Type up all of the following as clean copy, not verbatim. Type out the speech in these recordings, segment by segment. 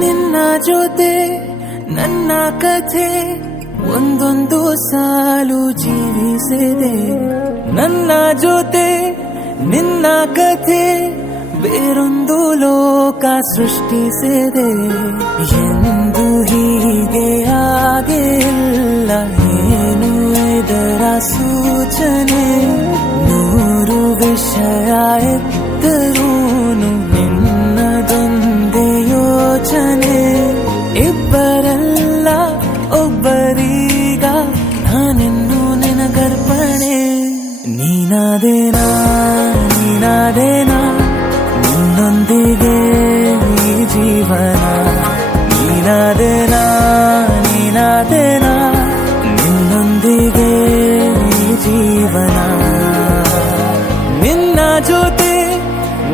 ನಿನ್ನ ಜೊತೆ ನನ್ನ ಕಥೆ ಒಂದೊಂದು ಸಾಲು ಜೀವಿಸಿದೆ. ನನ್ನ ಜೊತೆ ನಿನ್ನ ಕಥೆ ಬೇರೊಂದು ಲೋಕ ಸೃಷ್ಟಿಸಿದೆ. ಎಂದು ಹೀಗೆ ಆಗಿಲ್ಲ, ಏನು ಇದರ ಸೂಚನೆ? ನೂರು ವಿಷಯ ಎತ್ತರೂನು ನಿನ್ನದೊಂದೇ ಯೋಚನೆ. ಇಬ್ಬರಲ್ಲ ಒಬ್ಬರೀಗ ನಾನಿನ್ನು ನಿನಗರ್ಪಣೆ. ನೀನಾದೇನಾ ನೀನಾದೇನಾ ನಿನ್ನೊಂದಿಗೆ ಈ ಜೀವನ. ನೀನಾದೇನಾ ನೀನಾದೇನಾ ನಿನ್ನೊಂದಿಗೆ ಈ ಜೀವನ. ನಿನ್ನ ಜೊತೆ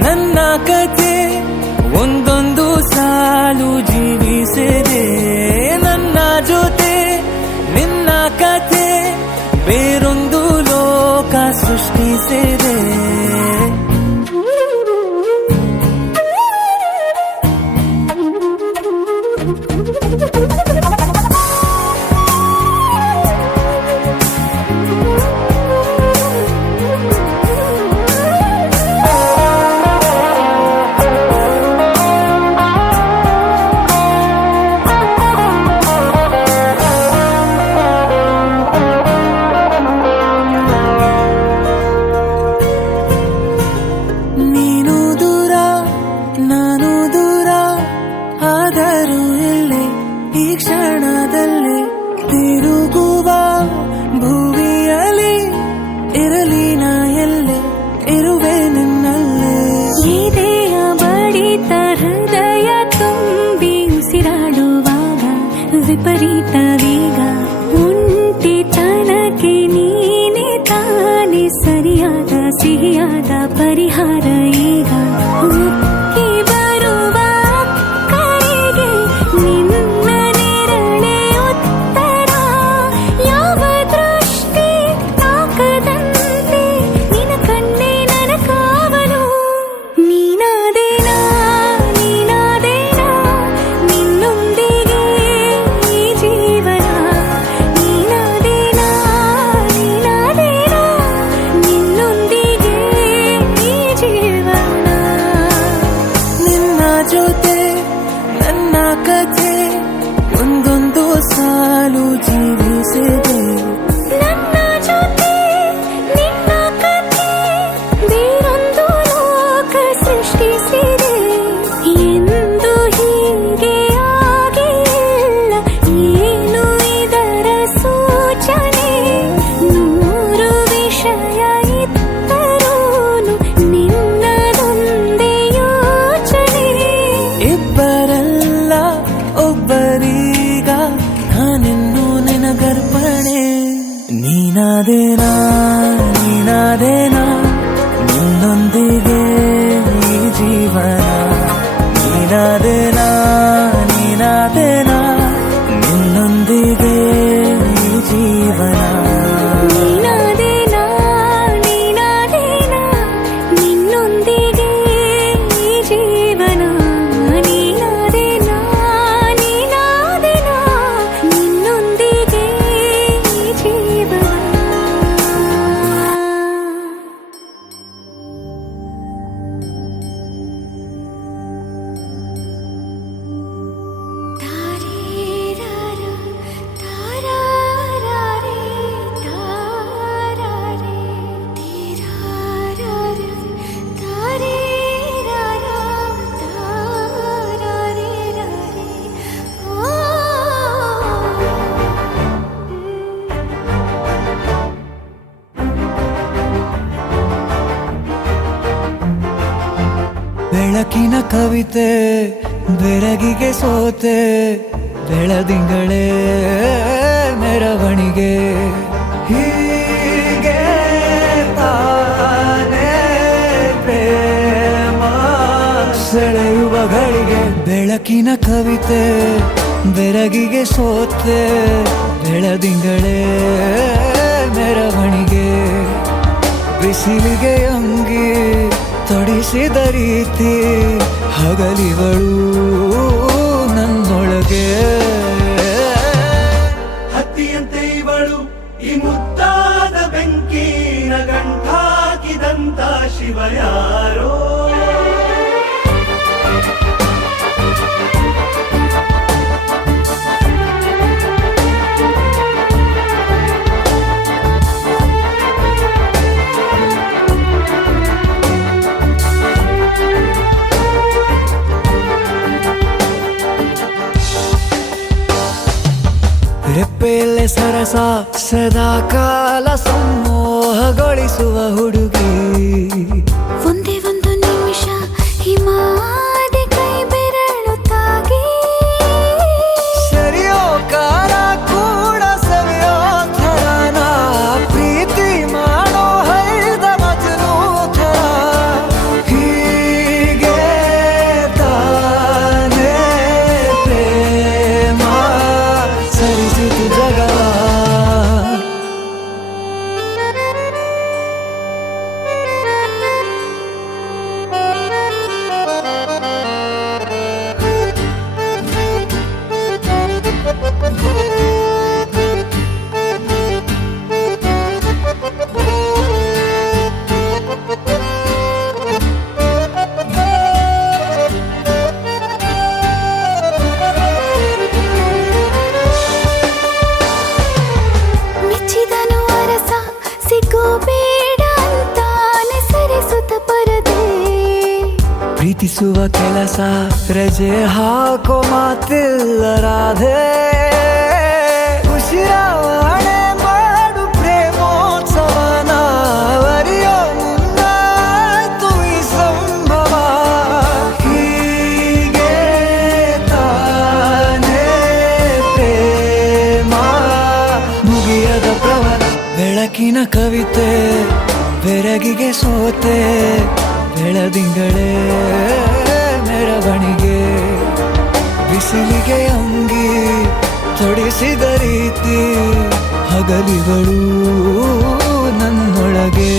ನನ್ನ ಕಥೆ ಒಂದೊಂದು ಸಾಲು ಜೀವಿಸಿದೆ. ನನ್ನ ಜೊತೆ ನಿನ್ನ ಕಥೆ ಬೇರೊಂದು ಲೋಕ ಸೃಷ್ಟಿಸಿದೆ. ನಾನು ದೂರ ಆದರೂ ಇಲ್ಲೇ ಈ ಕ್ಷಣದಲ್ಲಿ ತಿರುಗುವ ಭೂಮಿಯಲ್ಲಿ ಇರಲಿ ನಾ ಎಲ್ಲೆ ಇರುವೆ ನಿನ್ನಲ್ಲೇ. ಎದೆಯ ಬಡಿತ ಹೃದಯ ತುಂಬಿ ಉಸಿರಾಡುವಾಗ ವಿಪರೀತ ವೇಗ. ಒಂಟಿತನಕ್ಕೆ ನೀನೆ ತಾನೆ ಸರಿಯಾದ ಸಿಹಿಯಾದ ಪರಿಹಾರ ಈಗ. ಜೊತೆ ನನ್ನ ಕಥೆ ಒಂದೊಂದು ಸಾಲು ಜೀವಿಸಿದೆ. ನನ್ನ ಜೊತೆ ನಿನ್ನ ಕಥೆ ಬೇರೊಂದು ಲೋಕ ಸೃಷ್ಟಿಸಿದೆ. ಎಂದು ಹೀಗೆ ಆಗಿಲ್ಲ, ಏನು ಇದರ ಸೂಚನೆ? ನೂರು ವಿಷಯ ಇತ್ತರೂನು ನಿನ್ನದೊಂದೇ ಯೋಚನೆ. ಇಬ್ಬರಲ್ಲ ಒಬ್ಬರೀಗ ನಾನಿನ್ನು ನಿನಗರ್ಪಣೆ. ನೀನಾದೇನಾ ನೀನಾದೇನಾ ನಿನ್ನೊಂದಿಗೆ ಈ ಜೀವನ. ನೀನಾದೇನಾ ನೀನಾದೇನಾ ನಿನ್ನೊಂದಿಗೆ ಈ ಜೀವನ. ನೀನಾದೇನಾ ನೀನಾದೇನಾ ನಿನ್ನೊಂದಿಗೆ ಈ ಜೀವನ. ನೀನಾದೇನಾ ನೀನಾದೇನಾ ನಿನ್ನೊಂದಿಗೆ ಈ ಜೀವನ. ಬೆಳಕಿನ ಕವಿತೆ ಬೆರಗಿಗೆ ಸೋತೆ. ಬೆಳದಿಂಗಳೇ ಮೆರವಣಿಗೆ ಹೀಗೆ ತಾನೇ ಪ್ರೇಮ ಸೆಳೆಯುವ ಗಳಿಗೆ. ಬೆಳಕಿನ ಕವಿತೆ ಬೆರಗಿಗೆ ಸೋತೆ. ಬೆಳದಿಂಗಳೇ ಮೆರವಣಿಗೆ ಬಿಸಿಲಿಗೆ ಅಂಗಿ ತೊಡಿಸಿದ ರೀತಿ ಹಗಲಿಗಳು ಇವಳು ಈ ಮುದ್ದಾದ ಬೆಂಕಿನ ಗಂಟಾಕಿದಂತ ಶಿವ ಯಾರೋ. ರೆಪ್ಪೆಯಲ್ಲೇ ಸರಸ ಸದಾ ಕಾಲ ಸಂಮೋಹಗೊಳಿಸುವ ಹುಡುಗಿ. ಒಂದೇ ಒಂದು ನಿಮಿಷ ಹಿಮಾದಿ ಕೈ ಬೆರಳು ತಾಗಿ. ಸರಿಯೋ ಕಾಲ ಕೂಡ ಸವಿಯೋ ಥರನ ಪ್ರೀತಿ ಮಾಡೋ ಹೈದ ಮಜನು ಥರ. ಹೀಗೆ ತಾನೇ ಪ್ರೇಮ ಸರಿಸಿತು ಜಗವ. ಮೆಚ್ಚಿದನು ಅರಸ ಸಿಗೋಬೇಡ ಅಂತಾನೆ ಸರಿಸುತ್ತ ಪರದೆ. ಪ್ರೀತಿಸುವ ಕೆಲಸ ರಜೆ ಹಾಕೋ ಮಾತಿಲ್ಲ ರಾಧೆ. ಉಸಿರಾವಣೆ ಮಾಡು ಪ್ರೇಮೋತ್ಸವನ ಅರಿಯೋ ಮುಂದಾಯ್ತು ಈ ಸಂಭವ. ಹೀಗೆ ತಾನೇ ಪ್ರೇಮ ಮುಗಿಯದ ಪ್ರವರ. ಬೆಳಕಿನ ಕವಿತೆ ಬೆರಗಿಗೆ ಸೋತೆ ಬೆಳದಿಂಗಳೇ ಮೆರವಣಿಗೆ. ಬಿಸಿಲಿಗೆ ಅಂಗಿ ತೊಡಿಸಿದ ರೀತಿ ಹಗಲಿಗಳು ನನ್ನೊಳಗೆ.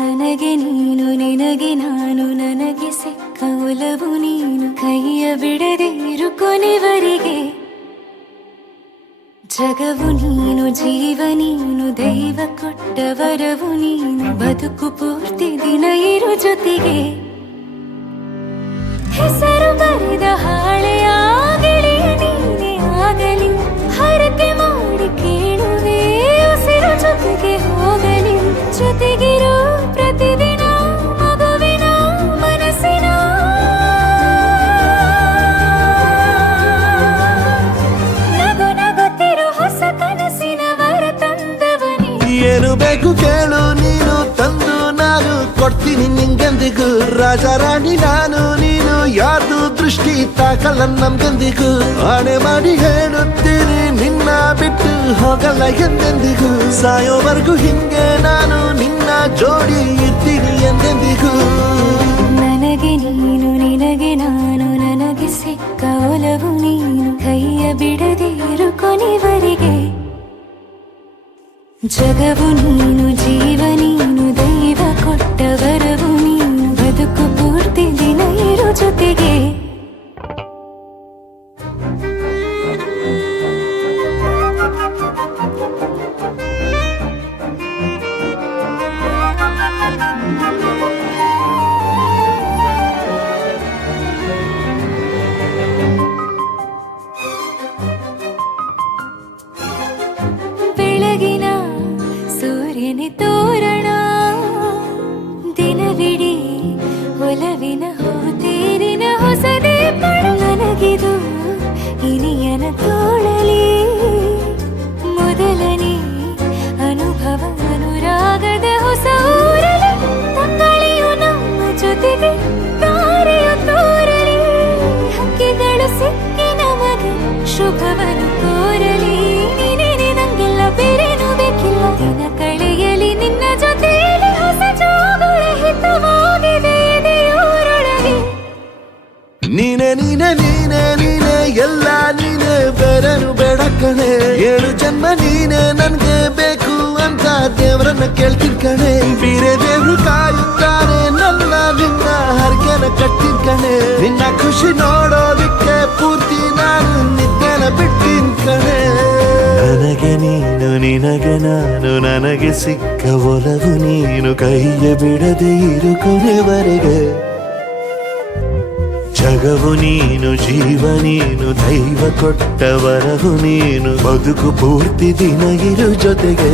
ನನಗೆ ನೀನು ನಿನಗೆ ನಾನು ನನಗೆ ಸಿಕ್ಕ ಒಲವು ನೀನು ಕೈಯ ಬಿಡದೆ ಇರು ಕೊನೆವರೆಗೆ. ಜಗವು ನೀನು ಜೀವ ನೀನು ದೈವ ಕೊಟ್ಟ ವರವು ನೀನು ಬದುಕು ಪೂರ್ತಿ ದಿನ ಇರು ಜೊತೆಗೆ. ಹೆಸರು ಬರೆದ ಹಾಳೆಯಾಗಲಿ ನೀನೇ ಆಗಲಿ ಹರಕೆ ಮಾಡಿ ಕೇಳುವೆ ಉಸಿರು ಜೊತೆಗೆ ಹೋಗಲಿ. ಜೊತೆಗಿರೋ ಪ್ರತಿದಿನ ಮಗುವಿನ ಮನಸ್ಸಿನ ನಗು ನಗುತ್ತಿರೋ ಹೊಸ ಕನಸಿನ ವರ ತಂದವನೇ. ಏನು ಬೇಕು ಕೇಳು ನೀನು ತಂದು ನಾನು ಕೊಡ್ತೀನಿ ನಿಂಗೆಂದಿಗೂ. ರಾಜ ರಾಣಿ ನಾನು ನೀನು ಯಾರ್ದು ದೃಷ್ಟಿ ತಾಕಲ್ಲ ನಮ್ಗೆಂದಿಗೂ. ಆಣೆ ಮಾಡಿ ಹೇಳುತ್ತೀನಿ ನಿನ್ನ ಬಿಟ್ಟು ಹೋಗಲ್ಲ ಎಂದೆಂದಿಗೂ. ಸಾಯೋವರೆಗೂ ಹಿಂಗೆ ನಾನು ನಿನ್ನ ಜೋಡಿ ಇರ್ತೀನಿ ಎಂದೆಂದಿಗೂ. ನನಗೆ ನೀನು ನಿನಗೆ ನಾನು ನನಗೆ ಸಿಕ್ಕ ಒಲವು ನೀನು ಕೈಯ ಬಿಡದೆ ಇರು ಕೊನೆವರೆಗೆ. ಜಗವು ನೀನು ಜೀವ ನೀನು ದೈವ ಕೊಟ್ಟ ವರವು ನೀನು ಬದುಕು ಪೂರ್ತಿ ದಿನ ಇರು ಜೊತೆಗೆ. ಬೆಳಗಿನ ಸೂರ್ಯನ ತೋರಣ ದಿನವಿಡೀ ಒಲವಿನ ಹೂತೇರಿನ ಹೊಸದೇ ಪಡ. ನನಗಿದು ಇನಿಯನ ತೋಳಲಿ ಮೊದಲನೇ ಅನುಭವ ಅನುರಾಗದ ಹೊಸ ಊರಲಿ. ತಂಗಳಿಯು ನಮ್ಮ ಜೊತೆಗೆ ತಾರೆಯು ತೋರಲಿ ಹಕ್ಕಿಗಳು ಸಿಕ್ಕಿ ನಮಗೆ ಶುಭವನ್ನು ಕೋರಲಿ. ನೀನೇನೆ ನಂಗೆಲ್ಲ ಬೇರೇನು ಬೇಕಿಲ್ಲ ದಿನ ಕಳೆಯಲಿ ನಿನ್ನ ಬೇಡ ಕಣೆ. 7 ಜನ್ಮ ನೀನೇ ನನ್ಗೆ ಬೇಕು ಅಂತ ದೇವ್ರನ್ನ ಕೇಳ್ತೀನಿ ಕಣೆ. ಬೇರೆ ದೇವ್ರು ಕಾಯುತ್ತಾರೆ ನನ್ನ ನಿನ್ನ ಹರಕೆನ ಕಟ್ಟಿನ ಕಣೆ. ನಿನ್ನ ಖುಷಿ ನೋಡೋದಿಕ್ಕೆ ಪೂರ್ತಿ ನಾನು ನಿದ್ದೆನ ಬಿಟ್ಟಿನ್ ಕಣೆ. ನನಗೆ ನೀನು ನಿನಗೆ ನಾನು, ನನಗೆ ಸಿಕ್ಕ ಒಲವು ನೀನು, ಕೈಯ ಬಿಡದೆ ಇರು ಕೊನೆವರೆಗೆ. ಜಗವು ನೀನು, ಜೀವ ನೀನು, ದೈವ ಕೊಟ್ಟ ವರವು ನೀನು, ಬದುಕು ಪೂರ್ತಿ ದಿನ ಇರು ಜೊತೆಗೆ.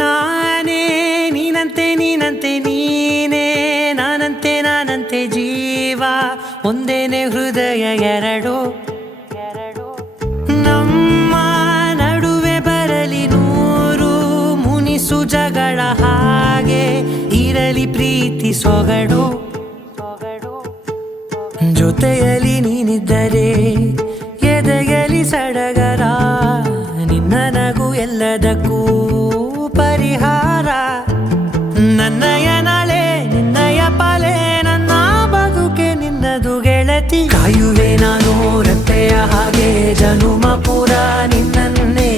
ನಾನೇ ನೀನಂತೆ ನೀನಂತೆ ನೀನೇ, ನಾನಂತೆ ನಾನಂತೆ ಜೀವ ಒಂದೇನೆ ಹೃದಯ ಎರಡು. ನಮ್ಮ ನಡುವೆ ಬರಲಿ 100 ಮುನಿಸು ಜಗಳ, ಹಾಗೆ ಇರಲಿ ಪ್ರೀತಿ ಸೊಗಡು. ಜೊತೆಯಲ್ಲಿ ನೀನಿದ್ದರೆ ಎದೆಯಲಿ ಸಡಗರ, ನಿನ್ನ ನಗು ಎಲ್ಲದಕ್ಕೂ ಪರಿಹಾರ. ನನ್ನಯ ನಾಳೆ ನಿನ್ನಯ ಪಾಲೆ, ನನ್ನ ಬದುಕೆ ನಿನ್ನದು ಗೆಳತಿ. ಕಾಯುವೆ ನಾನು ರೆಪ್ಪೆಯ ಹಾಗೆ ಜನುಮ ಪುರ ನಿನ್ನನ್ನೇ,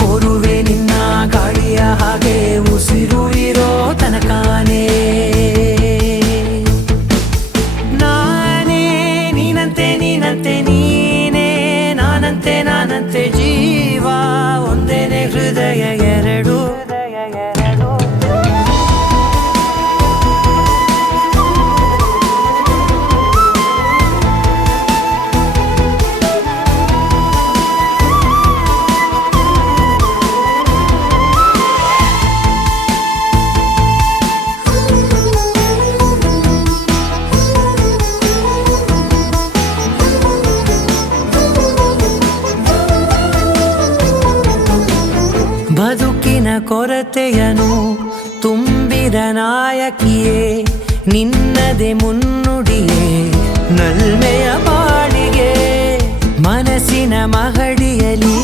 ಕೋರುವೆ ನಿನ್ನ ಗಾಳಿಯ ಹಾಗೆ ಉಸಿರು ಇರೋ ತನಕಾನೇ. ನಾನೇ ನೀನಂತೆ ನೀನಂತೆ ನೀನೇ, ನಾನಂತೆ ನಾನಂತೆ ಜೀವ ಒಂದೇನೆ ಹೃದಯ ಎರಡು. ಬದುಕಿನ ಕೊರತೆಯನು ತುಂಬಿದ ನಾಯಕಿಯೇ, ನಿನ್ನದೆ ಮುನ್ನುಡಿಯೇ ನಲ್ಮೆಯ ಬಾಳಿಗೆ. ಮನಸ್ಸಿನ ಮಹಡಿಯಲಿ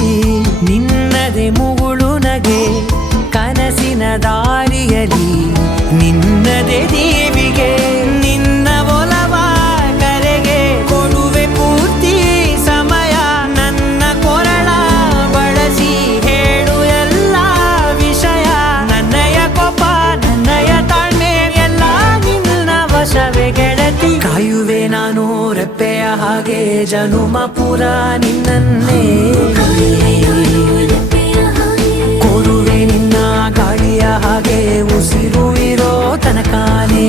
ನಿನ್ನದೆ ಮುಗುಳು ನಗೆ, ಕನಸಿನ ದಾರಿಯಲಿ ನಿನ್ನದೆ ದೀವಿಗೆ. ನಿನ್ನ ಒಲವ ಕರೆಗೆ ಕೊಡುವೆ ಪೂರ್ತಿ ಸಮಯ, ನನ್ನ ಕೊರಳ ಬಳಸಿ ಹೇಳು ಎಲ್ಲ ವಿಷಯ. ನನ್ನಯ ಕೋಪ ನನ್ನಯ ತಾಳ್ಮೆ ಎಲ್ಲ ನಿನ್ನ ವಶವೇ ಗೆಳತಿ. ಕಾಯುವೆ ನಾನು ರೆಪ್ಪೆಯ ಹಾಗೆ ಜನುಮ ಪುರ ನಿನ್ನನ್ನೇ, ಕೋರುವೆ ನಿನ್ನ ಗಾಳಿಯ ಹಾಗೆ ಉಸಿರು ಇರೋ ತನಕಾನೇ.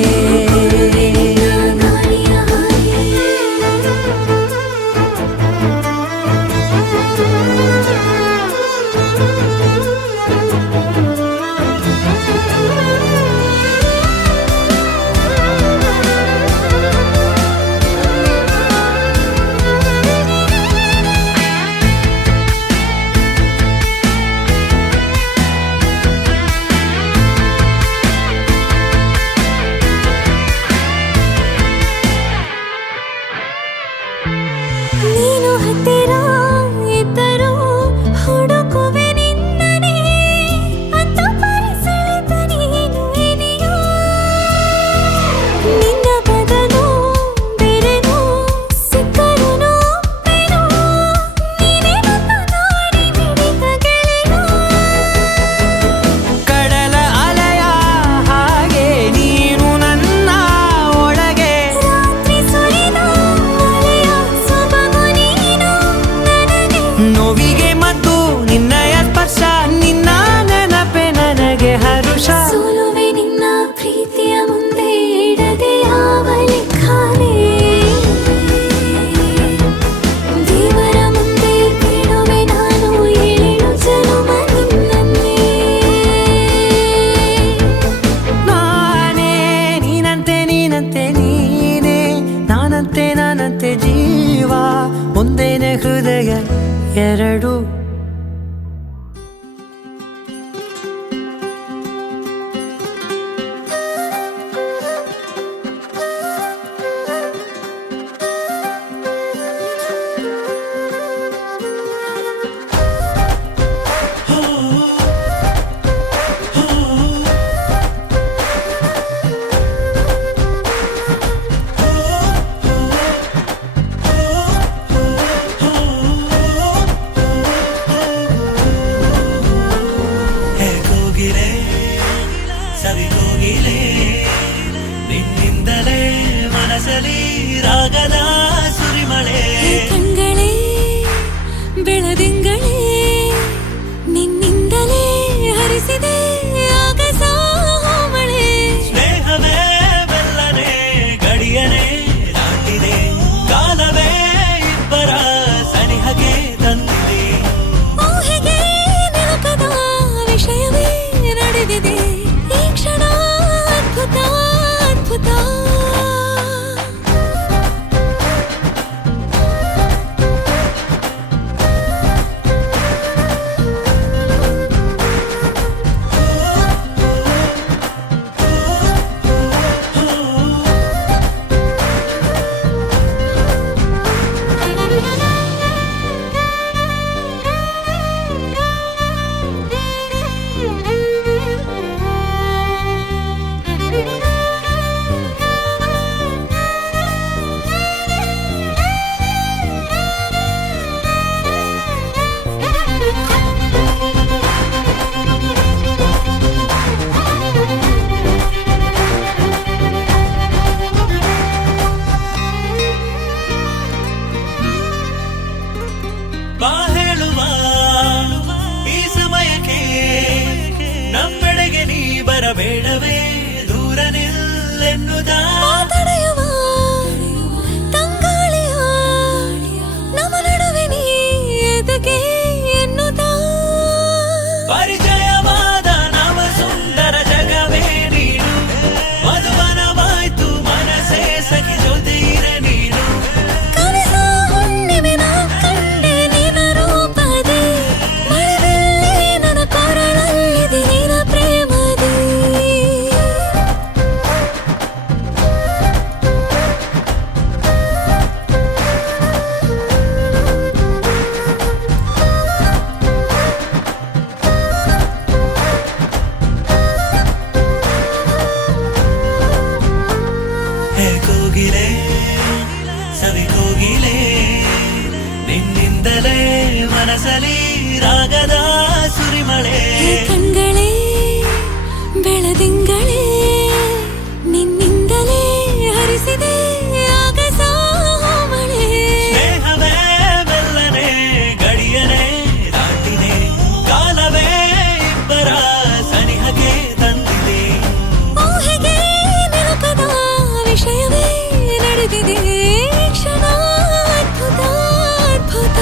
ಹೃದಯ ಎರಡು. ಕೋಗಿಲೆ ಸವಿ ಕೋಗಿಲೆ ನಿನ್ನಿಂದಲೇ ಮನಸಲಿ ರಾಗದ ಸುರಿಮಳೆ. ಕಣ್ಗಳೇ ಬೆಳದಿಂಗಳೇ ನಿನ್ನಿಂದಲೇ ಹರಿಸಿದೆ ಆಗಸ ಮಳೆ. ಸ್ನೇಹವೇ ಬೆಲ್ಲನೆ ಗಡಿಯನೆ ದಾಟಿದೆ, ಕಾಲವೇ ಇಬ್ಬರ ಸನಿಹಗೆ ತಂದಿದೆ. ಊಹೆಗೆ ನಿಲುಕದ ವಿಷಯವೇ ನಡೆದಿದೆ ಈ ಕ್ಷಣ ಅದ್ಭುತ ಅದ್ಭುತ. ಬಾ ಹೇಳುವ ಈ ಸಮಯಕ್ಕೆ ನಮ್ಮೆಡೆಗೆ ನೀ ಬರಬೇಡವೇ, ದೂರ ನಿಲ್ಲೆನ್ನುದ ತಡೆಯುವ ತಂಗಾಳಿಯ ನಮ್ಮ ನಡುವೆ ನೀ ಎದಗೆ ಎನ್ನುತ್ತ. ಪರಿಚಯವಾದ ನವ ಸುಂದರ ಜಗವೇ ನೀನು, ಮಧುವನವಾಯ್ತು ಮನಸೇ ಸಖಿ ಜೊತೆ ಇರೆ ನೀನು. ಕನಸ ಹುಣ್ಣಿಮೆನ ಕಂಡೆ ನಿನ್ನ ರೂಪದೆ, ಮಳೆಯಲ್ಲಿ ನನ್ನ ಕೊರಳಲ್ಲಿದೆ ನಿನ್ನ ಪ್ರೇಮದೆ. ಕೋಗಿಲೆ ಸವಿ ಕೋಗಿಲೆ ನಿನ್ನಿಂದಲೇ ಮನಸಲಿ ರಾಗದ ಸುರಿಮಳೆ. ಕಣ್ಗಳೇ ಬೆಳದಿಂಗಳೇ ನಿನ್ನಿಂದಲೇ ಹರಿಸಿದೆ ಆಗಸ ಮಳೆ. ಸ್ನೇಹವೇ ಬೆಲ್ಲನೆ ಗಡಿಯನೆ ದಾಟಿದೆ, ಕಾಲವೇ ಇಬ್ಬರ ಸನಿಹಗೆ ತಂದಿದೆ. ಊಹೆಗೆ ನಿಲುಕದ ವಿಷಯವೇ ನಡೆದಿದೆ ಈ ಕ್ಷಣ ಅದ್ಭುತ ಅದ್ಭುತ.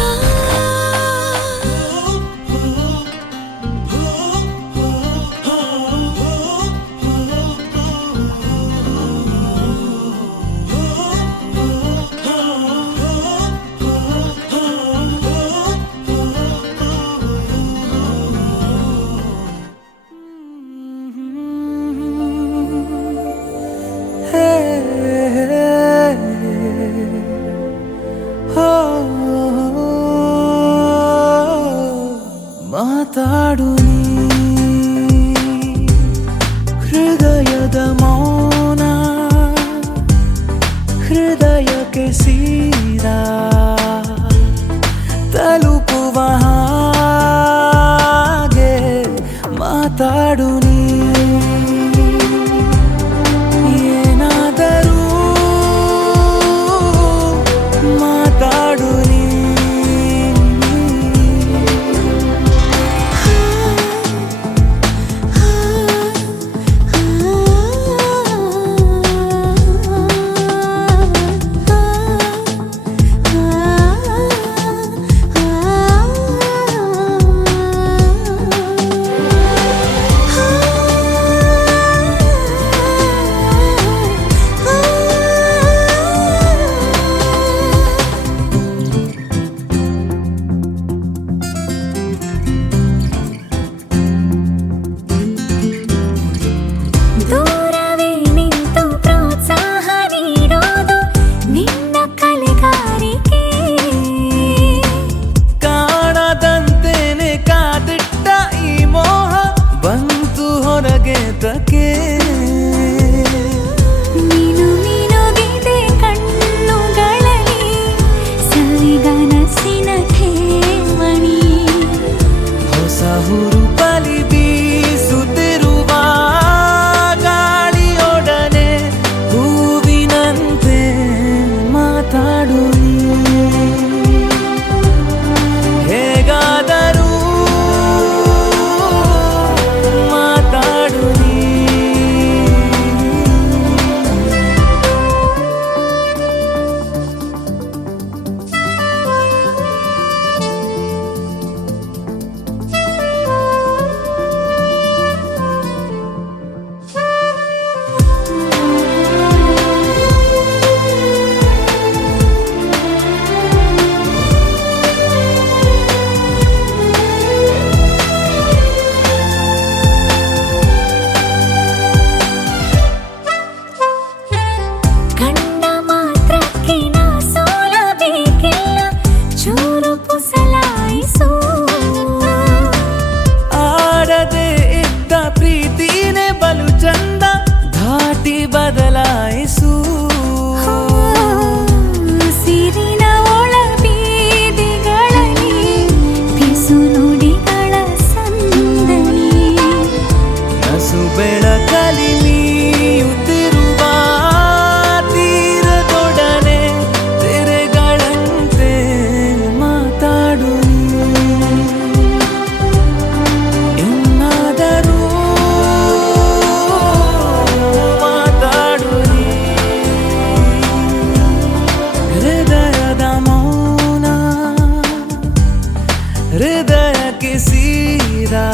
ಹೃದಯಕ್ಕೆ ಸೀದಾ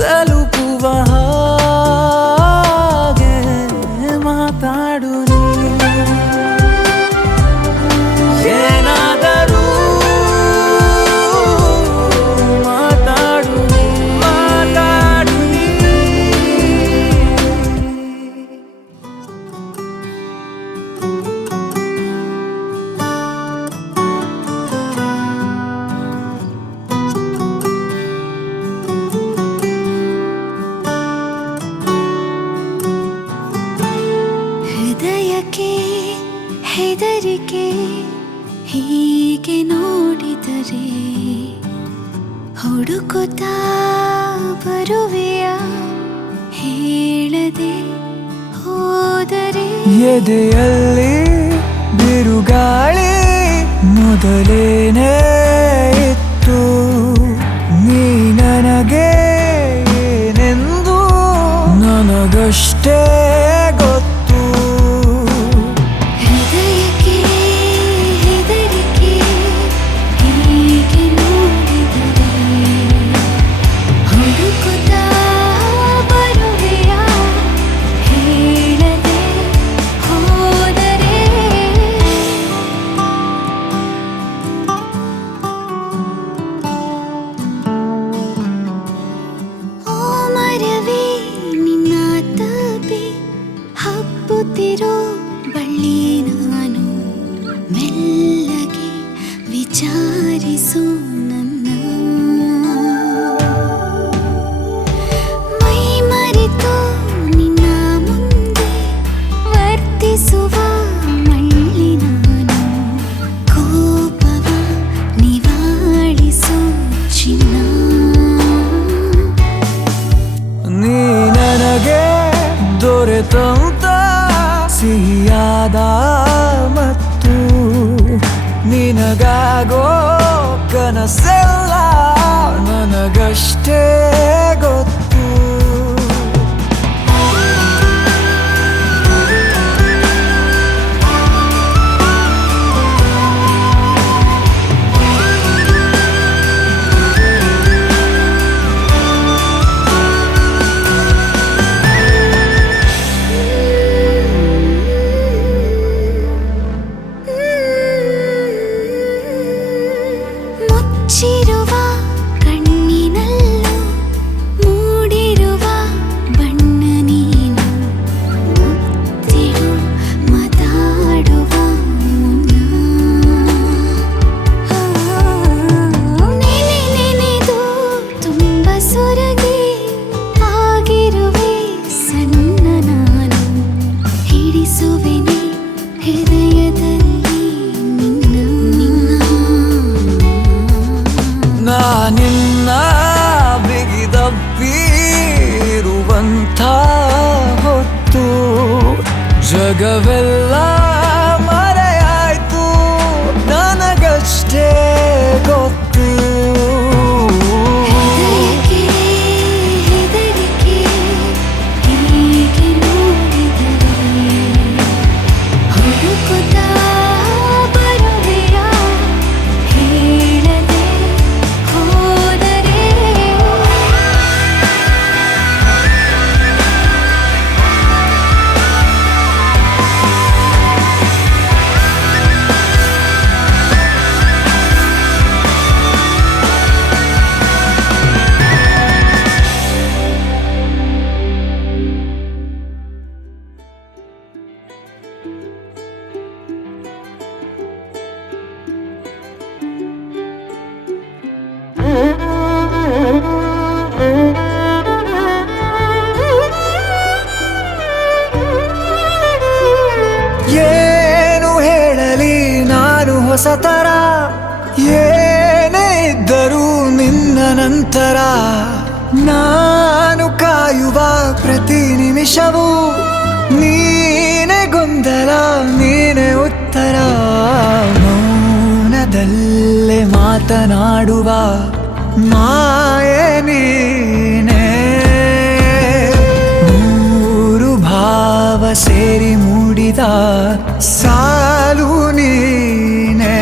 ತಲುಪುವ ಹಾಗೆ ಮಾತಾಡು ನೀ. ಏನಾದರೂ ಮಾತಾಡು ನೀ, ಮಾತಾಡು ನೀ. ಹೃದಯಕ್ಕೆ ಹೆದರಿಕೆ ಹೀಗೆ ನೋಡಿದರೆ ಹುಡುಕುತ್ತಾ ಬರುವೆಯ ಹೇಳದೆ ಹೋದರೆ. ಎದೆಯಲ್ಲಿ ಬಿರುಗಾಳಿ ಮೊದಲೇನೇ ಇತ್ತು, ನೀ ನನಗೆ ಏನೆಂದು ನನಗಷ್ಟೇ ಗೊತ್ತು. ಹೃದಯಕ್ಕೆ ಹೆದರಿಕೆ ಹೀಗೆ ನೋಡಿದರೆ ಹುಡುಕುತ್ತಾ ಬರುವೆಯ ಹೇಳದೆ ಹೋದರೆ. ಓ ಮರವೇ ನಿನ್ನ ತಪಿ ಹಬ್ಬುತ್ತಿರೋ ಬಳ್ಳಿ ನಾನು, ಮೆಲ್ಲಗೆ ವಿಚಾರಿಸು ನನ್ನ. ಮೈ ಮರೆತು ನಿನ್ನ ಮುಂದೆ ವರ್ತಿಸುವ ಮಳ್ಳಿ ನಾನು, ಕೋಪವ ನಿವಾಳಿಸು ಚಿನ್ನ. ನೀ ನನಗೆ ದೊರೆತಂತ ಸಿಹಿಯಾದ ಮತ್ತು ನಿನಗಾಗೋ ಕನಸೆಲ್ಲ ನನಗಷ್ಟೇ ಗೊತ್ತು. ಮುಚ್ಚಿರುವ ಕಣ್ಣಿನಲ್ಲೂ ಮೂಡಿರುವ ಬಣ್ಣ ನೀನು, ಮುತ್ತಿಡು ಮಾತಾಡುವ ಮುನ್ನ. ನೆನೆ ನೆನೆದು ತುಂಬ ಸೊರಗಿ ಆಗಿರುವೆ ಸಣ್ಣ ನಾನು, ಹಿಡಿಸುವೆನೆ ಹೃದಯದಲ್ಲಿ ನಿನ್ನ. ನಾನಿನ್ನ ಬಿಗಿದಪ್ಪಿರುವಂಥ ಹೊತ್ತು ಜಗವೆಲ್ಲ ಮರೆಯಾಯ್ತು, ನನಗಷ್ಟೇ ಗೊತ್ತು. ಹೃದಯಕ್ಕೆ ಹೆದರಿಕೆ ಹೀಗೆ ನೋಡಿದರೆ ಹುಡುಕುತ್ತಾ ಬರುವೆಯ ಹೇಳದೆ ಹೋದರೆ. ಏನು ಹೇಳಲಿ ನಾನು ಹೊಸತರ, ಏನೇ ಇದ್ದರೂ ನಿನ್ನ ನಂತರ ನಾನು ಕಾಯುವ ಪ್ರತಿ ನಿಮಿಷವೂ ನೀನೆ ಗೊಂದಲ, ನೀನೆ ಉತ್ತರ. ಮೌನದಲ್ಲೇ ಮಾತನಾಡುವ ಮಾಯೆ ನೀನೆ, ನೂರು ಭಾವ ಸೇರಿ ಮೂಡಿದ ಸಾಲು ನೀನೆ.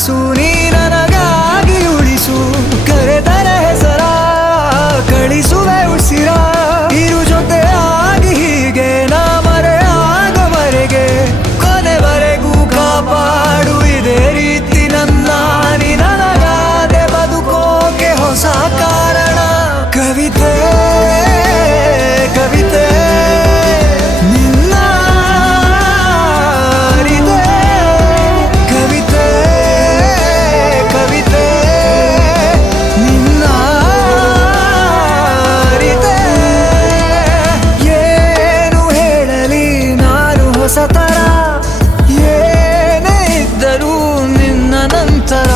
ಆಲಿಸು ನೀ ನನಗಾಗಿ ಉಳಿಸು ಕರೆದರೆ ಹೆಸರ ಕಳಿಸುವೆ ಉಸಿರ ಇರು ಜೊತೆ ಆಗಿ ಹೀಗೆ ನಾ ಮರೆ ಆಗೋವರೆಗೆ ಕೊನೆವರೆಗೂ ಕಾಪಾಡು ಇದೇ ರೀತಿ ನನ್ನ ನೀ ನನಗಾದೆ ಬದುಕೋಕೆ ಹೊಸ ಕಾರಣ ಕವಿತೆ ಕವಿತೆ ನಿನ್ನ ಅರಿತೆ ಕವಿತೆ ಕವಿತೆ ನಿನ್ನ ಅರಿತೆ ಏನು ಹೇಳಲಿ ನಾನು ಹೊಸತರ ಏನೇ ಇದ್ದರೂ ನಿನ್ನ ನಂತರ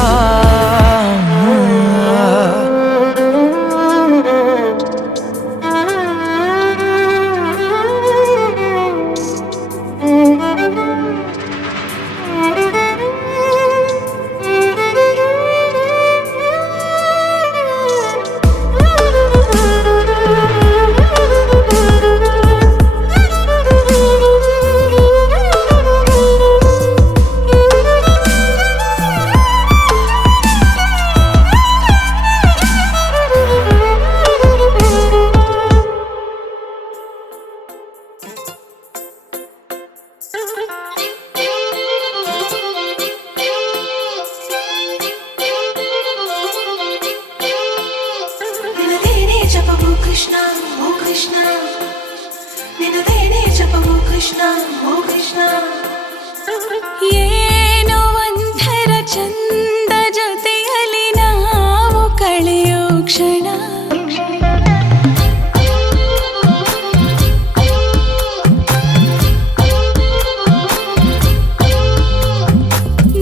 ನಿನದೇನೇ ಜಪವು ಕೃಷ್ಣ ಓ ಕೃಷ್ಣ ನಿನದೇನೇ ಜಪವು ಕೃಷ್ಣ ಓ ಕೃಷ್ಣ ಏನೋ ಒಂಥರ ಚಂದ ಜೊತೆಯಲ್ಲಿ ನಾವು ಕಳೆಯೋ ಕ್ಷಣ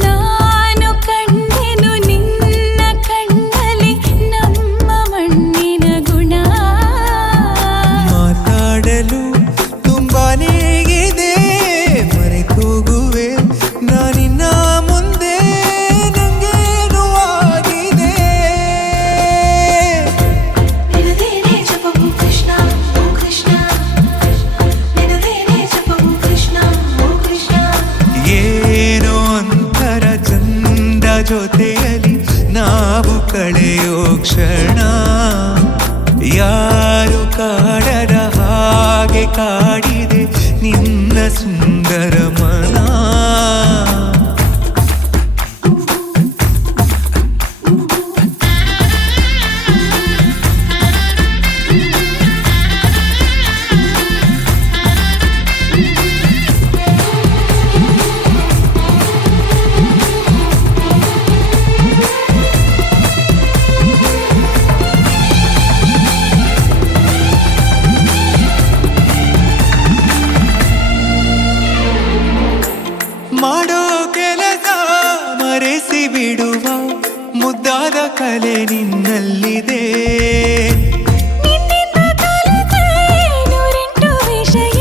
ನಾನು ಕಂಡೆನು ನಿನ್ನ ಕಣ್ಣಲ್ಲಿ ನಮ್ಮ ಮಣ್ಣಿನ ಗುಣ ಮಾತಾಡಲು ತುಂಬಾನೇ ಇದೆ ಮರೆತೋಗುವೆ ನಾನಿನ್ನ ಮುಂದೆ ನಂಗೇನು ಆಗಿದೆ ನಿನದೇನೇ ಜಪವು ಕೃಷ್ಣ ಓ ಕೃಷ್ಣ ನಿನದೇನೇ ಜಪವು ಕೃಷ್ಣ ಓ ಕೃಷ್ಣ ಏನೋ ಒಂಥರ ಚಂದ ಜೊತೆಯಲ್ಲಿ ನಾವು ಕಳೆಯೋ ಕ್ಷಣ ಯಾರು ಕಾಡದ ಹಾಗೆ ಕಾಡಿದೆ ನಿನ್ನ ಸುಂದರ ಮನ ಮಾಡೋ ಕೆಲಸ ಮರೆಸಿ ಬಿಡುವ ಮುದ್ದಾದ ಕಲೆ ನಿನ್ನಲ್ಲಿದೆ ನಿನ್ನಿಂದ ಕಲಿತೆ ನೂರೆಂಟು ವಿಷಯ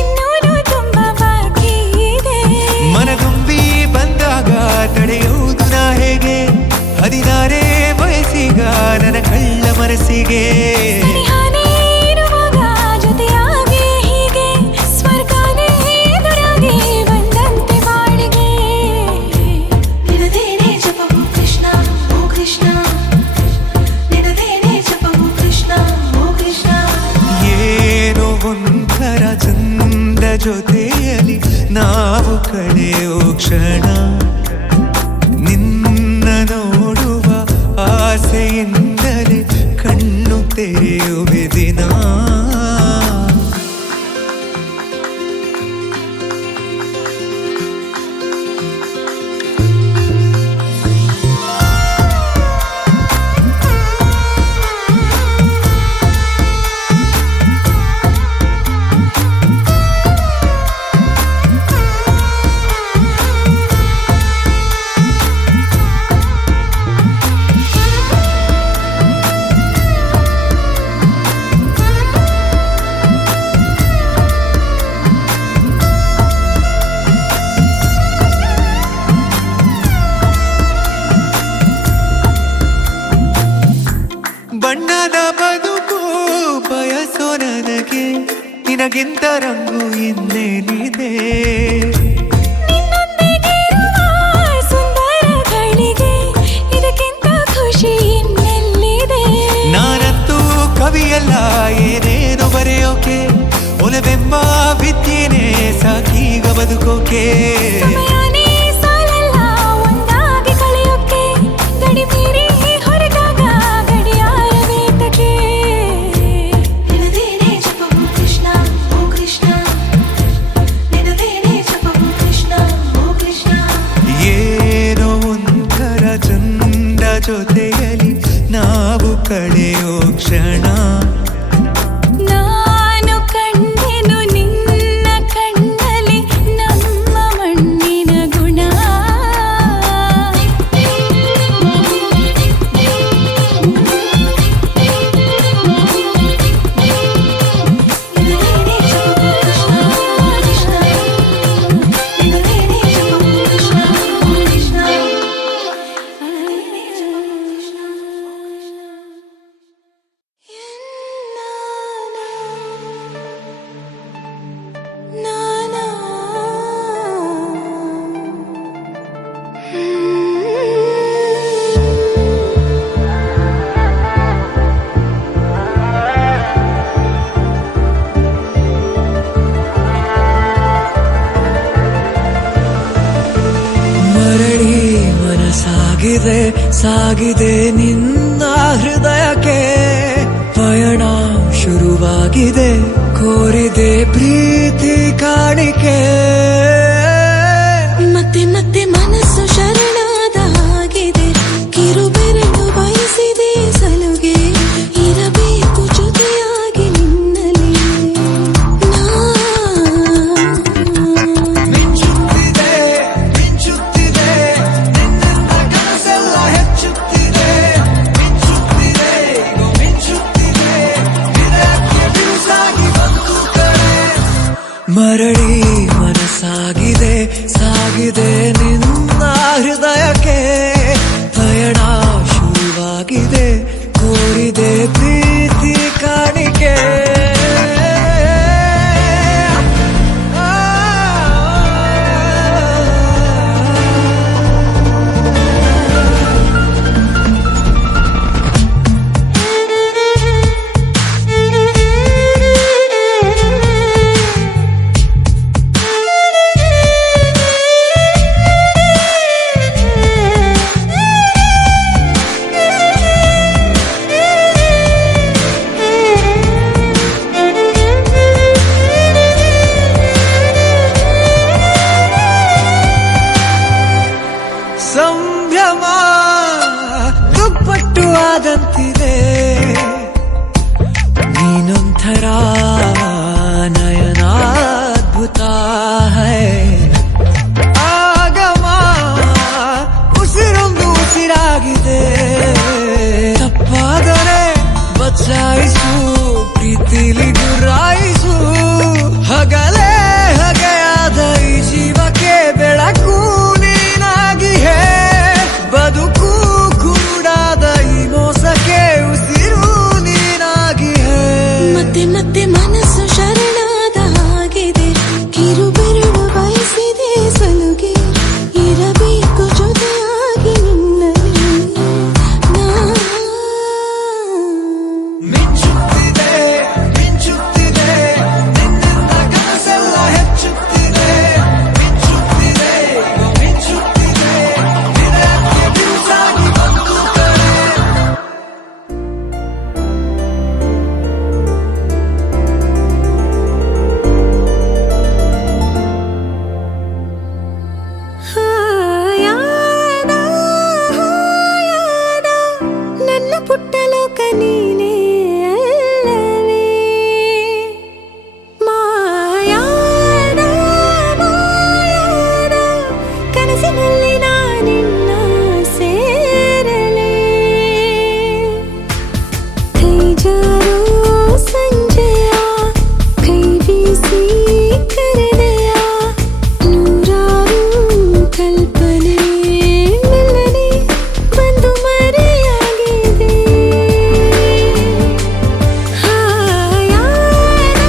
ಇನ್ನೂರು ತುಂಬ ಬಾಕಿ ಇದೆ ಮನಗುಂಬಿ ಬಂದಾಗ ತಡೆಯುವುದು ನಾ ಹೇಗೆ 16 ವಯಸ್ಸಿಗ ನನ್ನ ಕಳ್ಳ ಮನಸ್ಸಿಗೆ ಸನಿಹಾನೇ ಇರುವಾಗ ಜೊತೆಯಾಗಿ ಹೀಗೆ ಸ್ವರ್ಗನೇ ಎದುರಾಗಿ ಬಂದಂತೆ ಬಾಳಿಗೆ ನಿನದೇನೇ ಜಪವು ಕೃಷ್ಣ ಓ ಕೃಷ್ಣ ನಿನದೇನೇ ಜಪವು ಕೃಷ್ಣ ಓ ಕೃಷ್ಣ ಏನೋ ಒಂಥರ ಚಂದ ಜೊತೆಯಲ್ಲಿ ನಾವು ಕಳೆಯೋ ಕ್ಷಣ ನಿನ್ನ ನೋಡುವ ಆಸೆಯಿಂದಲೇ ಕಣ್ಣು ತೆರೆಯುವೆ ದಿನ ಬಣ್ಣದ ಬದುಕು ಬಯಸೋ ನನಗೆ ನಿನಗಿಂತ ರಂಗು ಇನ್ನೇನಿದೆ ನಿನ್ನೊಂದಿಗಿರುವ ಸುಂದರ ಕಳೆಯೋ ಕ್ಷಣ ನಾನು ಕಂಡೆನು ನಿನ್ನ ಕಣ್ಣಲ್ಲಿ ನಮ್ಮ ಮಣ್ಣಿನ ಗುಣ ಮರಳಿ ಮನಸಾಗಿದೆ ಸಾಗಿದೆ ನಿನ್ನ ಹೃದಯಕ್ಕೆ ಪಯಣ ಶುರುವಾಗಿದೆ ಕೋರಿದೆ ಪ್ರೀತಿ ಕಾಣಿಕೆ ಮತ್ತೆ ಮತ್ತೆ ಮನಸ್ಸು ಶರಣಾದ ಹಾಗಿದೆ ಕಿರುಬೆರಳು ಬಯಸಿದೆ ಸಲುಗೆ ಇರಬೇಕು ಜೊತೆಯಾಗಿ ನಿನ್ನಲ್ಲಿ ಮಿಂಚುತ್ತಿದೆ ಮಿಂಚುತ್ತಿದೆ ನಿನ್ನಿಂದ ಕನಸೆಲ್ಲ ಹೆಚ್ಚುತ್ತಿದೆ ಮಿಂಚುತ್ತಿದೆ ಮಿಂಚುತ್ತಿದೆ ಹೃದಯಕ್ಕೆ ಬಿರುಸಾಗಿ ಬಂತು ಕರೆ ಮರಳಿ ಮನಸಾಗಿದೆ ಸಾಗಿದೆ ನಿನ್ನ ಹೃದಯಕ್ಕೆ ಪಯಣ ಶುರುವಾಗಿದೆ ಕೋರಿದೆ ಪ್ರೀತಿ ಕಾಣಿಕೆ ಸಂಭ್ರಮ ದುಪ್ಪಟ್ಟು ಆದಂತಿದೆ ನೀನೊಂಥರ ನಯನಾದ್ಭುತ ಹೈ ಆಗಮ ಉಸಿರೊಂದು ಉಸಿರಾಗಿದೆ ತಪ್ಪಾದರೆ ಬಚಾಯಿಸು ಪ್ರೀತಿಲಿ ಗುರಾಯಿಸು ಹಗಲೇ ಹಗೆಯಾದ ಈ ಜೀವಕ್ಕೆ ಬೆಳಕು ನೀನಾಗಿ ಹೇ ಬದುಕು ಕುರುಡಾದ ಈ ಮೋಸಕ್ಕೆ ಉಸಿರು ನೀನಾಗಿ ಹೇ ಮತ್ತೆ ಮತ್ತೆ ಮನಸ್ಸು ಶರಣಾದ ಹಾಗಿದೆ ಕಿರುಬೆರಳು ಬಯಸಿದೆ ಸಲುಗೆ ಇರಬೇಕು ಜೊತೆಯಾಗಿ ನಿನ್ನಲ್ಲಿ ಮಿಂಚುತ್ತಿದೆ ಮಿಂಚುತ್ತಿದೆ ನಿನ್ನಿಂದ ಕನಸೆಲ್ಲ ಹೆಚ್ಚುತ್ತಿದೆ ಮಿಂಚುತ್ತಿದೆ ಮಿಂಚುತ್ತಿದೆ ಹೃದಯಕ್ಕೆ ಬಿರುಸಾಗಿ ಬಂತು ಕರೆ ಹಾಯಾದ ಹಾಯಾದ ನನ್ನ ಪುಟ್ಟ ಲೋಕ ನೀನೇ ಅಲ್ಲವೇ ಮಾಯಾದ ಮಾಯಾದ ಕನಸಿನಲ್ಲಿ ನಾನಿನ್ನ ಸೇರಲೇ ಕೈ ಜಾರೋ ಸಂಜೆಯ ಕೈ ಬೀಸಿ ಕರೆದೆಯ ನೂರಾರು ಕಲ್ಪನೆ ಮೆಲ್ಲನೆ ಬಂದು ಮರೆಯಾಗಿದೆ ಹಾಯಾದ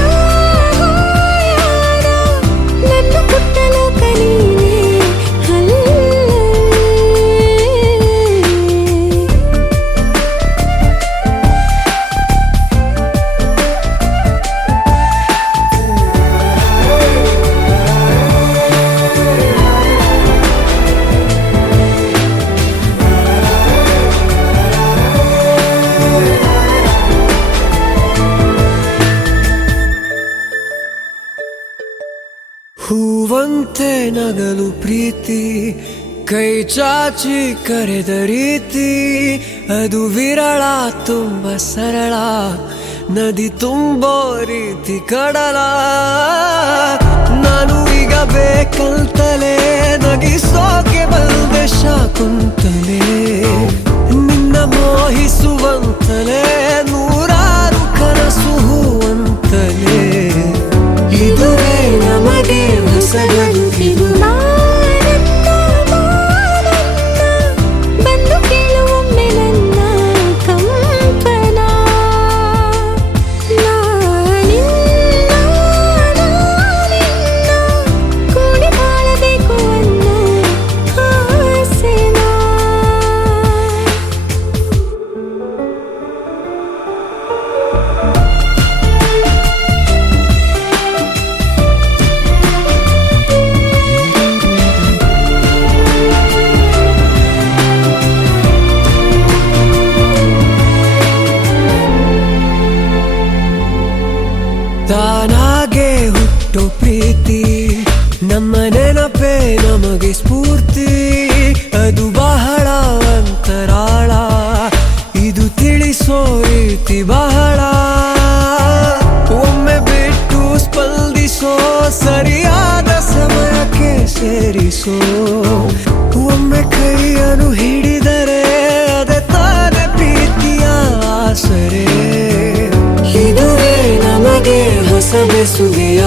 ಹಾಯಾದ ನನ್ನ ಪುಟ್ಟ ಲೋಕ ನೀನೇ ಅಲ್ಲವೇ ಹೂವಂತೆ ನಗಲು ಪ್ರೀತಿ ಕೈ ಚಾಚಿ ಕರೆದ ರೀತಿ ಅದು ವಿರಳ ತುಂಬ ಸರಳ ನದಿ ತುಂಬೋ ರೀತಿ ಕಡಲ ನಾನು ಈಗ ಬೇಕಂತಲೇ ನಗಿಸೋಕೆ ಬಂದೆ ಶಾಕುಂತಲೇ ನಿನ್ನ ಮೋಹಿಸುವಂತಲೇ ನೂರಾರು ಕನಸು ಹೂವಂತಲೇ ಇದುವೇ ನಮಗೆ ಹೊಸಗದು ಇದು ಬಂದು ಕೇಳುವೊಮ್ಮೆ ನನ್ನ ಕಂಪನ ಕೂಡಿ ಬಾಳಬೇಕು ಅನ್ನೋ ಆಸೆನಾ ತಾನಾಗೆ ಹುಟ್ಟು ಪ್ರೀತಿ ನಮ್ಮ ನೆನಪೇ ನಮಗೆ ಸ್ಫೂರ್ತಿ ಅದು ಬಹಳ ಅಂತರಾಳ ಇದು ತಿಳಿಸೋ ರೀತಿ ಬಹಳ ಒಮ್ಮೆ ಬಿಟ್ಟು ಸ್ಪಂದಿಸೋ ಸರಿಯಾದ ಸಮಯಕ್ಕೆ ಸೇರಿಸೋ ಒಮ್ಮೆ ಕೈಯನ್ನು ಹಿಡಿದರೆ ಅದೇ ತಾನೇ ಪ್ರೀತಿಯ ಆಸರೆ ಇದುವೇ ನಮಗೆ ಹೊಸ ಬೆಸುಗೆಯ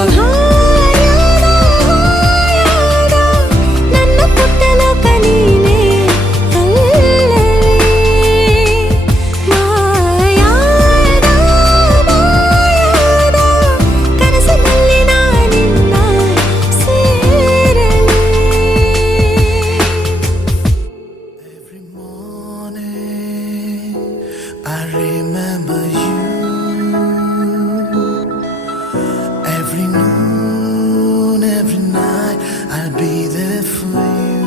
ನನ್ನ ಪುಟ್ಟ ಲೋಕ ನೀನೇ ಅಲ್ಲವೇ ಮಾಯಾದ ಕನಸಿನಲ್ಲಿ ನಾನಿನ್ನ ಸೇರಲಿ Every morning I remember you. Every noon, every night I'll be there for you.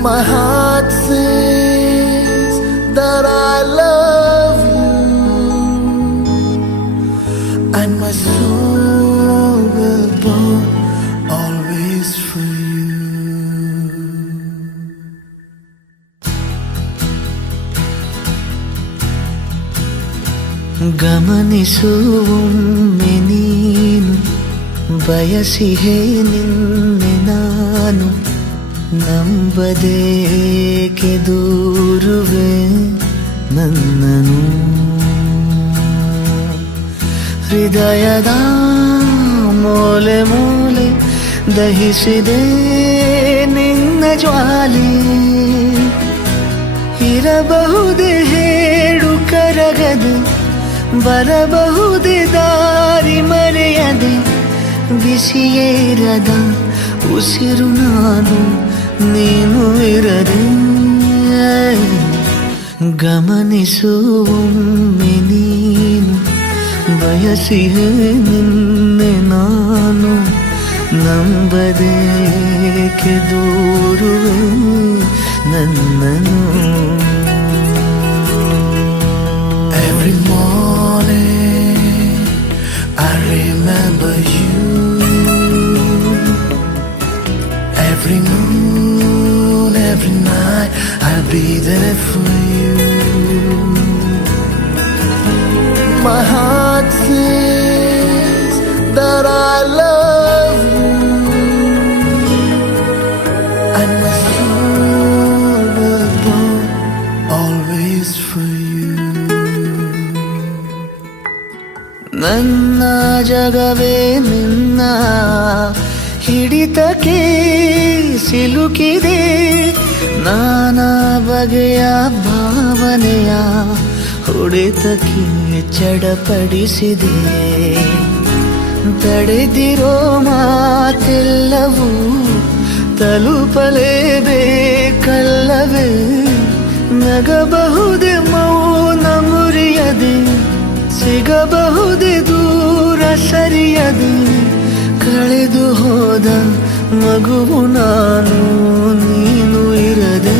My heart says that I love you, and my soul will burn always for you. ಗಮನಿಸುವೊಮ್ಮೆ ನೀನು ಬಯಸಿಹೇ ನಿನ್ನೆ ನಾನು ನಂಬದೇಕೆ ದೂರುವೆ ನನ್ನನು ಹೃದಯದ ಮೂಲೆ ಮೂಲೆ ದಹಿಸಿದೆ ನಿನ್ನ ಜ್ವಾಲೆ ಇರಬಹುದೇ ಹೇಳು ಕರಗದೆ ಬರಬಹುದೇ ದಾರಿ ಮರೆಯದೆ ಬಿಸಿಯೇರದ ಉಸಿರು ನಾನು ನೀನು ಇರದೆ ಗಮನಿಸುವೊಮ್ಮೆ ನೀನು ಬಯಸಿಹೇ ನಿನ್ನೆ ನಾನು ನಂಬದೇಕೆ ದೂರುವೆ ನನ್ನನು Every morning I remember you. Every noon, every night I'll be there for you. My heart says that I love you, and my soul will burn always for you. ನನ್ನ ಜಗವೇ ನಿನ್ನ ಹಿಡಿತಕ್ಕೆ ಸಿಲುಕಿದೆ ನಾನಾ ಬಗೆಯ ಭಾವನೆಯ ಹೊಡೆತಕ್ಕೆ ಚಡಪಡಿಸಿದೆ ತಡೆದಿರೋ ಮಾತೆಲ್ಲವೂ ತಲುಪಲೇಬೇಕಲ್ಲವೇ ನಗಬಹುದೇ ಮೌನ ಮುರಿಯದೆ ಸಿಗಬಹುದೇ ದೂರ ಸರಿಯದೆ ಕಳೆದು ಹೋದ ಮಗುವು ನಾನು ನೀನು ಇರದೆ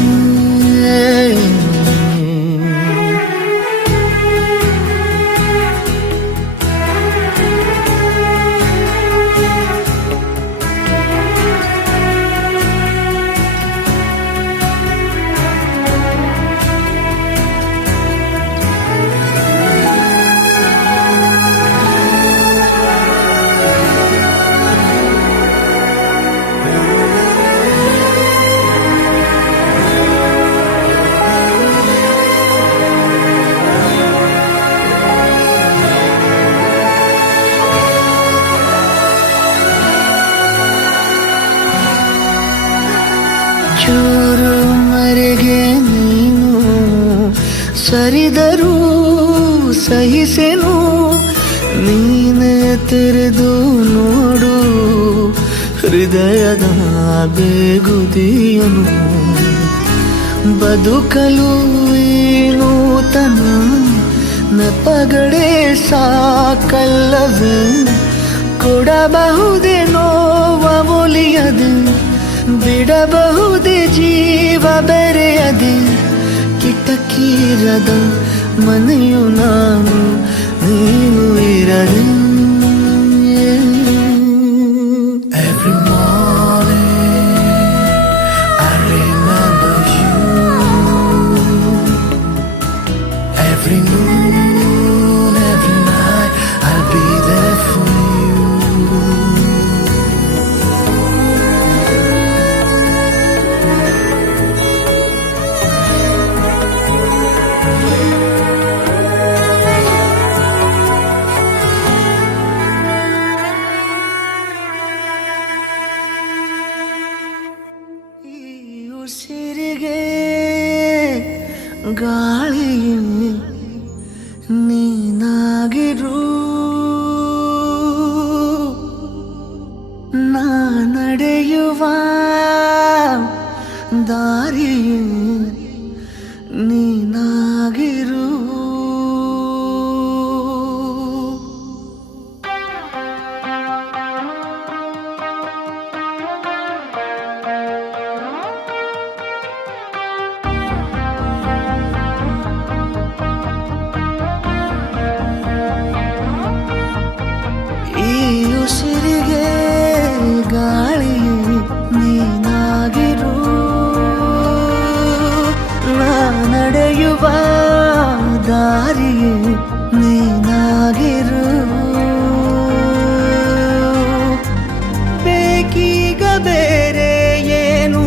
ಚೂರು ಮರೆಗೆ ನೀನು ಸರಿದರೂ ಸಹಿಸೆನು ನೀನೇ ತೆರೆದು ನೋಡು ಹೃದಯದ ಬೇಗುದಿಯನು ಬದುಕಲು ಈ ನೂತನ ನೆಪಗಳೇ ಸಾಕಲ್ಲವೇ ಕೊಡಬಹುದೇ ನೋವ ಒಲಿಯದೆ ಬಿಡಬಹುದೇ ಜೀವ ಬೆರೆಯದೆ ಕಿಟಕಿರದ ಮನೆಯು ನಾನು ನೀನು ಇರದೆ Every morning I remember you Every noon, every night I'll be there for you ಉಸಿರಿಗೆ ಗಾಳಿ ನೀನಾಗಿರು ನಾ ನಡೆಯುವ ದಾರಿ ನೀನಾಗಿರು ಉಸಿರಿಗೆ ಗಾಳಿ ನೀನಾಗಿರು ನಾ ನಡೆಯುವ ದಾರಿ ನೀನಾಗಿರು ಬೇಕೀಗ ಬೇರೆ ಏನು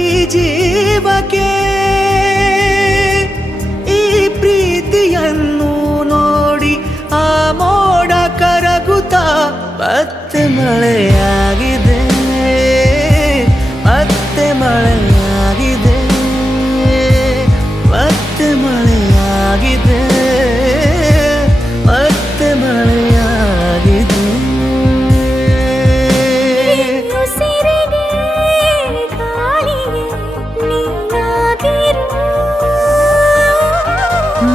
ಈ ಜೀವಕ್ಕೆ ಈ ಪ್ರೀತಿಯನ್ನು ನೋಡಿ ಆ ಮೋಡ ಕರಗುತ್ತಾ ಮತ್ತೆ ಮಳೆಯಾಗಿದೆ ಮತ್ತೆ ಮಳೆಯಾಗಿದೆ ಮತ್ತೆ ಮಳೆಯಾಗಿದೆ ಮತ್ತೆ ಮಳೆಯಾಗಿದೆ ಉಸಿರಿಗೆ ಗಾಳಿಗೆ ನೀನಾಗಿರು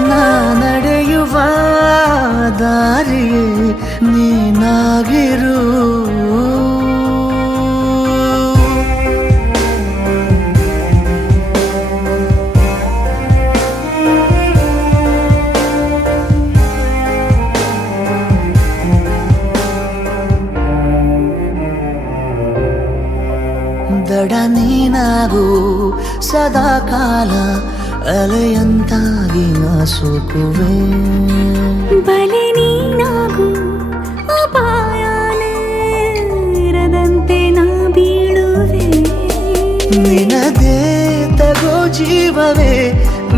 ನಾ ನಡೆಯುವ ದಾರಿ ನೀನಾಗಿರು ದಡ ನೀನಾಗು ಸದಾ ಕಾಲ ಅಲೆಯಂತಾಗಿ ನಾ ಸೋಕುವೆ ಬಲೆ ನೀನಾಗು ಅಪಾಯನೇ ಇರದಂತೆ ನಾ ಬೀಳುವೆ ನಿನದೇ ತಗೋ ಜೀವವೇ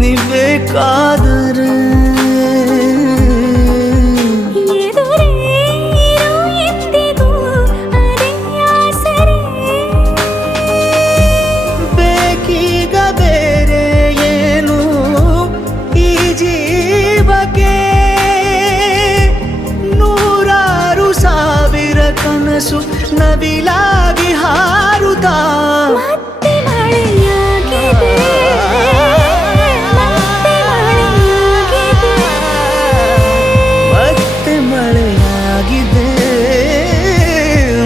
ನೀಬೇಕಾದರೆ ಎದುರೇ ಇರು ಎಂದಿಗೂ ಅದೇ ಆಸರೆ ಬೇಕೀಗ ಬೇರೆ ಏನು ಈ ಜೀವಕ್ಕೆ ನೂರಾರು ಸಾವಿರ ಕನಸು ನವಿಲಾಗಿ ಹಾರುತ್ತಾ ಮತ್ತೆ ಮಳೆಯಾಗಿದೆ ಮತ್ತೆ ಮಳೆಯಾಗಿದೆ ಮತ್ತೆ ಮಳೆಯಾಗಿದೆ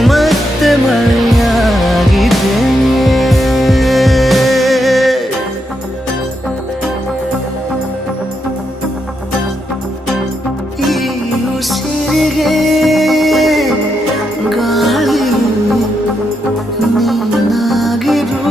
ಮತ್ತೆ ಮಳೆಯಾಗಿದೆ ಈ ಉಸಿರಿಗೆ ಗಾಳಿ ನೀನಾಗಿರು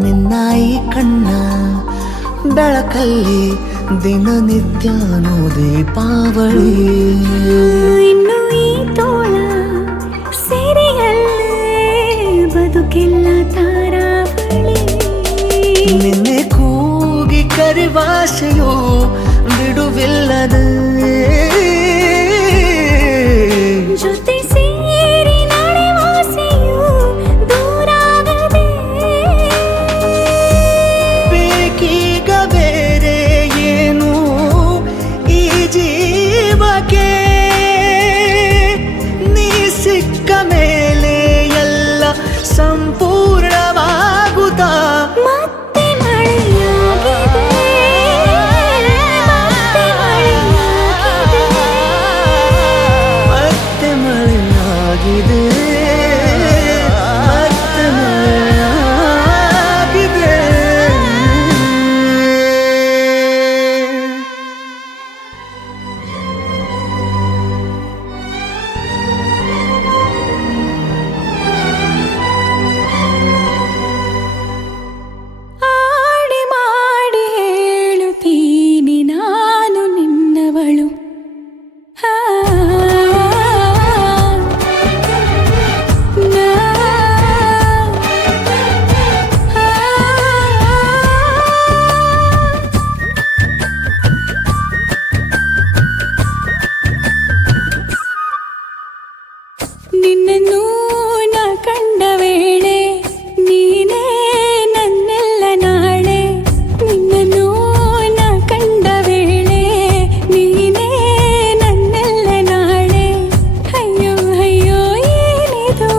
ನಿನ್ನ ಈ ಕಣ್ಣ ಬೆಳಕಲ್ಲಿ ದಿನನಿತ್ಯನೂ ದೀಪಾವಳಿ. ಇನ್ನು ಈ ತೋಳ ಸೆರೆಯಲ್ಲೇ ಬದುಕೆಲ್ಲ ತಾರಾವಳಿ. ನಿನ್ನೆ ಕೂಗಿ ಕರೆವಾಸೆಯೋ ಬಿಡುವಿಲ್ಲದೆ ಜೊತೆ ಸೇರಿ ನಡೆವಾಸೆಯೂ ದೂರಾಗದೆ. ಬೇಕೀಗ ಬೇರೆ ಏನು ಈ ಜೀವಕ್ಕೆ, ನೀ ಸಿಕ್ಕ ಮೇಲೆ ಎಲ್ಲ ಸಂಪೂರ್ಣವಾಗುತ್ತಾ. ಮತ್ತೆ ಮಳೆಯಾಗಿದೆ, ಮತ್ತೆ ಮತ್ತೆ ಮಳೆಯಾಗಿದೆ. ಮಳೆಯಾಗಿದೆ, ಮತ್ತೆ ಮಳೆಯಾಗಿದೆ. ಆಡಿ ಮಾಡಿ ಹೇಳುತ್ತೀನಿ ನಾನು ನಿನ್ನವಳು. ಆ, ನಾ, ನಿನ್ನನ್ನು ನಾ ಕಂಡ ವೇಳೆ ನೀನೇ ನನ್ನೆಲ್ಲ ನಾಳೆ. ನಿನ್ನನ್ನು ನಾ ಕಂಡ ವೇಳೆ ನೀನೇ ನನ್ನೆಲ್ಲ ನಾಳೆ. ಅಯ್ಯೋ ಅಯ್ಯೋ ಏನಿದು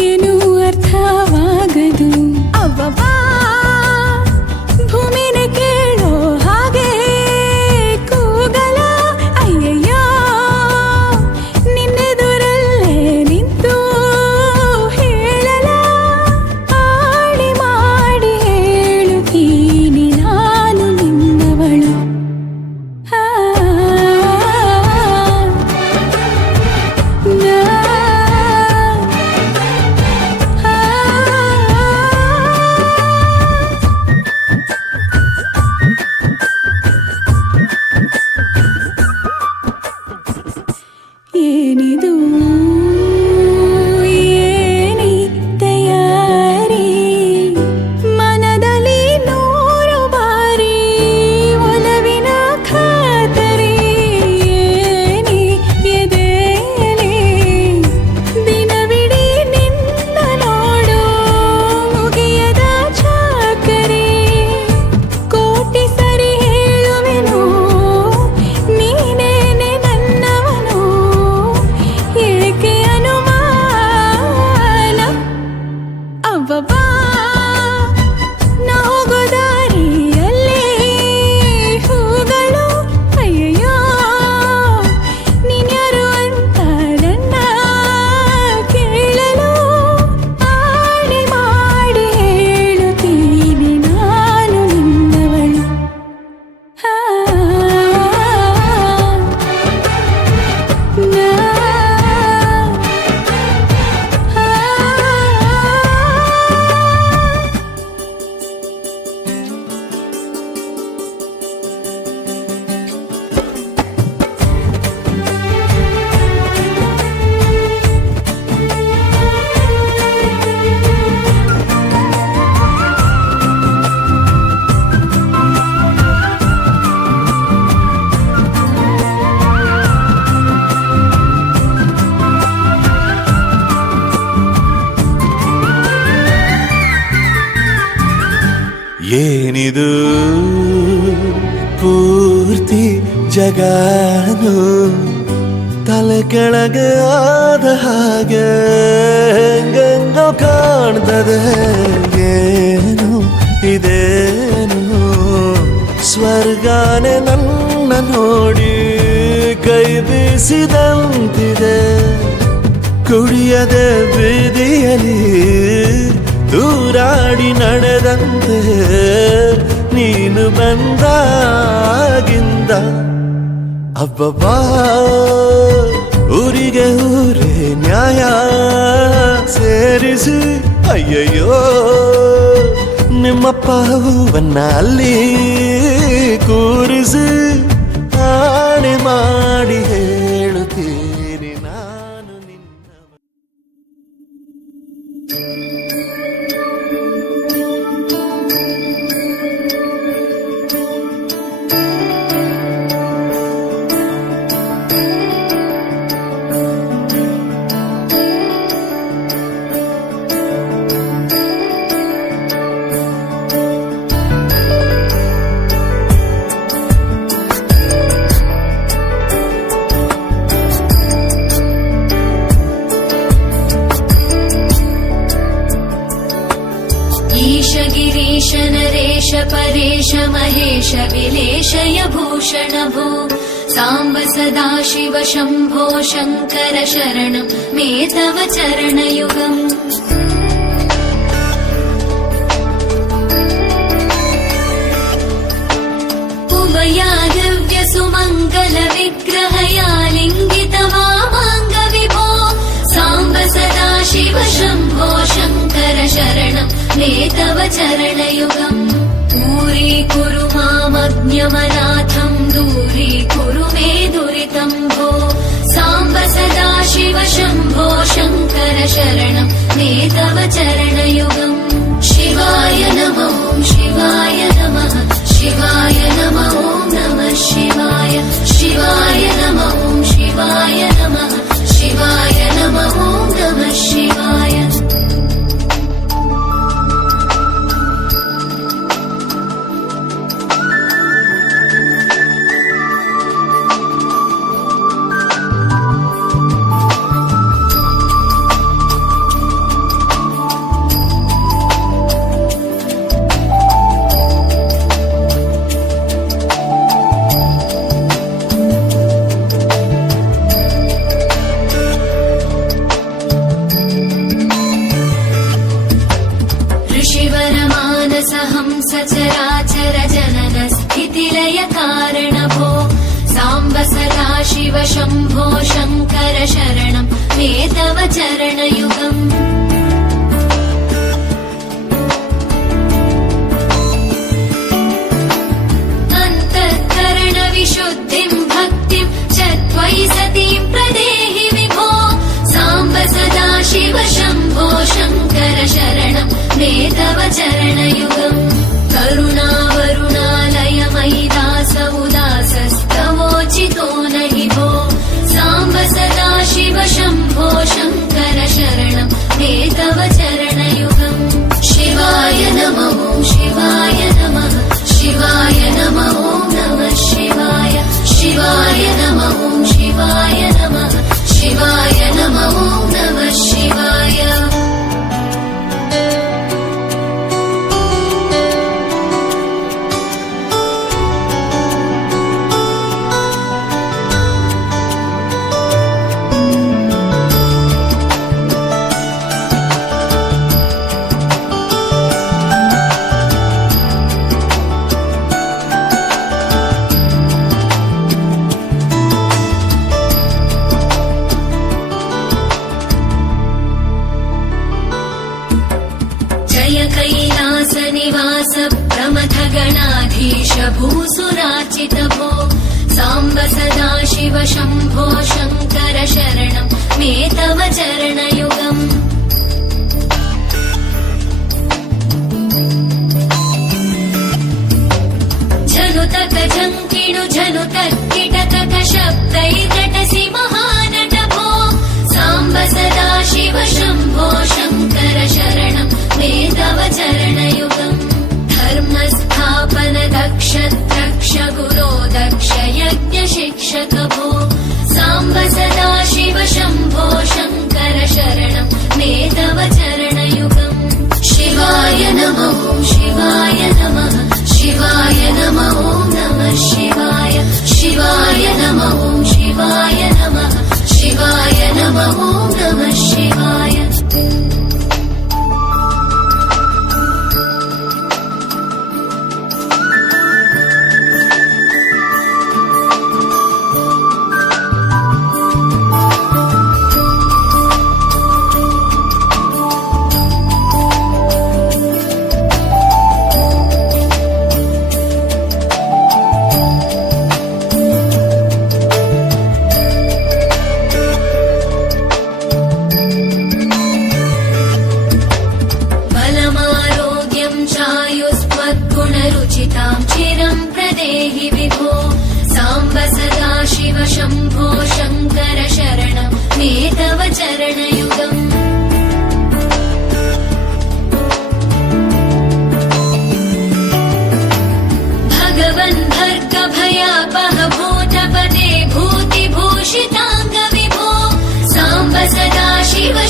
ಏನು ಅರ್ಥವಾಗದು. ಅವ್ವವ್ವ ಭೂಮಿನೇ ಕೇಳೋ ಹಾಗೆ ಕೂಗಲ. ಅಯ್ಯಯ್ಯೋ ನಿನ್ನೆದುರಲ್ಲೇ ನಿಂತು ಹೇಳಲ. ಆಡಿ ಮಾಡಿ ಹೇಳುತ್ತೀನಿ ನಾನು ನಿನ್ನವಳು. ಆ, ನಾ, ಏನಿದು ಏನಿ ತಯಾರಿ. ಮನದಲ್ಲಿ 100 ಬಾರಿ ಒಲವಿನ ಖಾತರಿ. ಏನಿ ಎದೆಯಲ್ಲಿ ದಿನವಿಡೀ ನಿನ್ನ ನೋಡು ಮುಗಿಯದ ಚಾಕರಿ. ಕೋಟಿ ಸರಿ ಹೇಳುವೆನು ನೀನೇನೆ ನನ್ನವನು. ಏಕೆ ಅನುಮಾನ. ಅವ್ವವ್ವ ನಾ ಹೋಗೋ ದಾರಿಯಲ್ಲಿ ಹೂಗಳು. ಅಯ್ಯಯ್ಯೋ ನೀನ್ಯಾರು ಅಂತ ನನ್ನ ಕೇಳಲು. ಆಡಿ ಮಾಡಿ ಹೇಳುತ್ತೀನಿ ನಾನು ನಿನ್ನವಳು. ಆ, ನಾ, ಏನಿದು ಪೂರ್ತಿ ಜಗಾನು ತಲೆ ಕೆಳಗೆ ಆದ ಹಾಗೆ ಹೆಂಗೆಂಗೋ ಕಾಣ್ತದೆ. ಏನು ಇದೇನು ಸ್ವರ್ಗಾನೆ ನನ್ನ ನೋಡಿ ಕೈ ಬೀಸಿದಂತಿದೆ. ಕುಡಿಯದೆ ಬೀದಿಯಲ್ಲಿ ದೂರಾಡಿ ನಡೆದಂತೆ ನೀನು ಬಂದಾಗಿಂದ. ಅಬ್ಬಬ್ಬಾ ಊರಿಗೆ ಊರೇ ನ್ಯಾಯ ಸೇರಿಸಿ. ಅಯ್ಯಯ್ಯೋ ನಿಮ್ಮಪ್ಪ ಹೂವನ್ನ ಅಲ್ಲಿ ಕೂರಿಸಿ ಆಣೆ ಮಾಡಿ ಹೇಳುತ್ತೀನಿ ನಾನು ನಿನ್ನ. गिरीश नरेश परेश महेश विलेशय भूषण भो साम्ब सदा शिव शम्भो शङ्कर शरणं मे तव चरणयुगम् उमया दिव्य सुमङ्गल विग्रहया लिङ्गित वामाङ्ग विभो साम्ब सदा शिव शम्भो शङ्कर शरणं मे तव चरणयुगम् दूरीकुरु मामज्ञमनाथं दूरीकुरु मे दुरितं भो साम्ब सदा शिव शम्भो शङ्कर शरणं मे तव चरणयुगम् शिवाय नमः शिवाय नमः शिवाय नमः नमः शिवाय शिवाय नमः शिवाय नमः शिवाय नमः नमः शिवाय सचराचर जनन स्थितिलय कारण भो साम्ब सदा शिव शम्भो शङ्कर शरणं मे तव चरणयुगम् अन्तःकरण विशुद्धिं भक्तिं च त्वयि सतीं प्रदेहि विभो साम्ब सदा शिव शम्भो शङ्कर शरणं मे तव चरणयुगम् करुणावरुणालय मयि दास उदासस्तवोचितो नहि भो साम्ब सदा शिव शम्भो शङ्कर शरणं मे तव चरणयुगम् शिवाय नमः शिवाय नमः शिवाय नमः नमः शिवाय शिवाय नमः शिवाय नमः शिवाय नमः नमः शिवाय कैलासनिवास प्रमथ गणाधीश भूसुराचित भो साम्ब सदा शिव शम्भो शङ्कर शरणं मे तव चरणयुगम् झनुतक झङ्किणु झनुतक्किटकक शब्दैकटसि महानट भो साम्ब सदा शिव शम्भो शङ्कर शरणं मे तव चरणयुगम् धर्मस्थापन दक्ष द्रक्ष गुरो दक्ष यज्ञ शिक्षक भो साम्ब सदा शिव शम्भो शङ्कर शरणं मे तव चरणयुगम् शिवाय नमः शिवाय नमः शिवाय नमः नमः शिवाय शिवाय नमः शिवाय नमः शिवाय नमः नमः शिवाय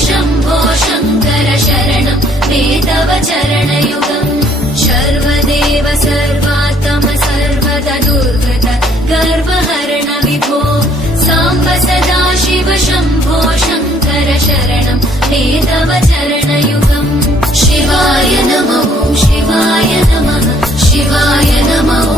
शम्भो शङ्कर शरणं मे तव चरणयुगम् सर्वदेव सर्वात्म सर्वदा दुर्गत गर्वहरण विभो साम्ब सदा शिव शम्भो शङ्कर शरणं मे तव चरणयुगम् शिवाय नमः शिवाय नमः शिवाय नमः